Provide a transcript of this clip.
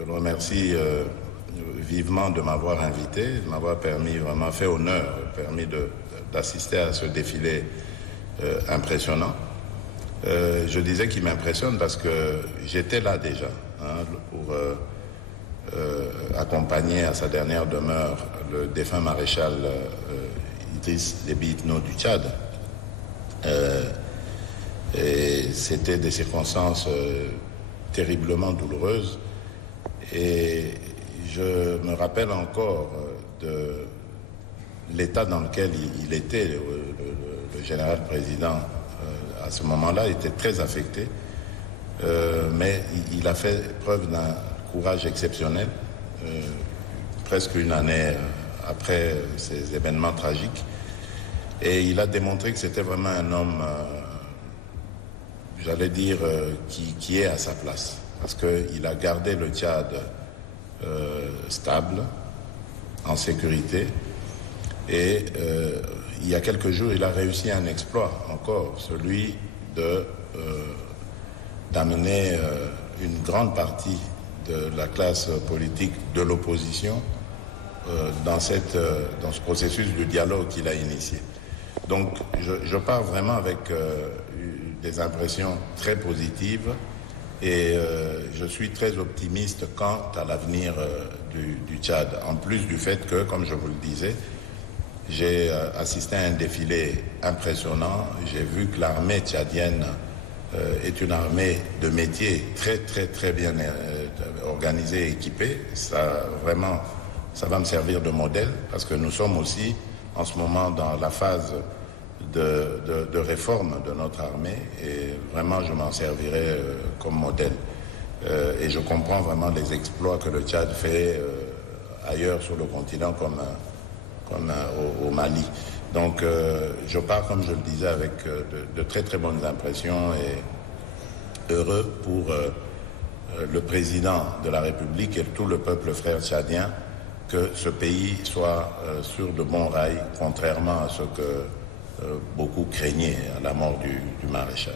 Je le remercie vivement de m'avoir invité, de m'avoir vraiment fait honneur, permis d'assister à ce défilé impressionnant. Je disais qu'il m'impressionne parce que j'étais là déjà pour accompagner à sa dernière demeure le défunt maréchal Idriss Déby Itno du Tchad. Et c'était des circonstances terriblement douloureuses. Et je me rappelle encore de l'état dans lequel il était, le général président. À ce moment-là, il était très affecté, mais il a fait preuve d'un courage exceptionnel, presque une année après ces événements tragiques. Et il a démontré que c'était vraiment un homme, j'allais dire, qui est à sa place. Parce qu'il a gardé le Tchad stable, en sécurité. Et il y a quelques jours, il a réussi un exploit encore, celui d'amener une grande partie de la classe politique de l'opposition dans ce processus de dialogue qu'il a initié. Donc je pars vraiment avec des impressions très positives et je suis très optimiste quant à l'avenir du Tchad. En plus du fait que, comme je vous le disais, j'ai assisté à un défilé impressionnant. J'ai vu que l'armée tchadienne est une armée de métier très bien organisée et équipée. Ça va me servir de modèle parce que nous sommes aussi en ce moment dans la phase de réforme de notre armée et vraiment je m'en servirai comme modèle. Et je comprends vraiment les exploits que le Tchad fait ailleurs sur le continent comme au Mali. Donc je pars, comme je le disais, avec de très bonnes impressions et heureux pour le président de la République et tout le peuple frère tchadien que ce pays soit sur de bons rails, contrairement à ce que beaucoup craignaient à la mort du maréchal.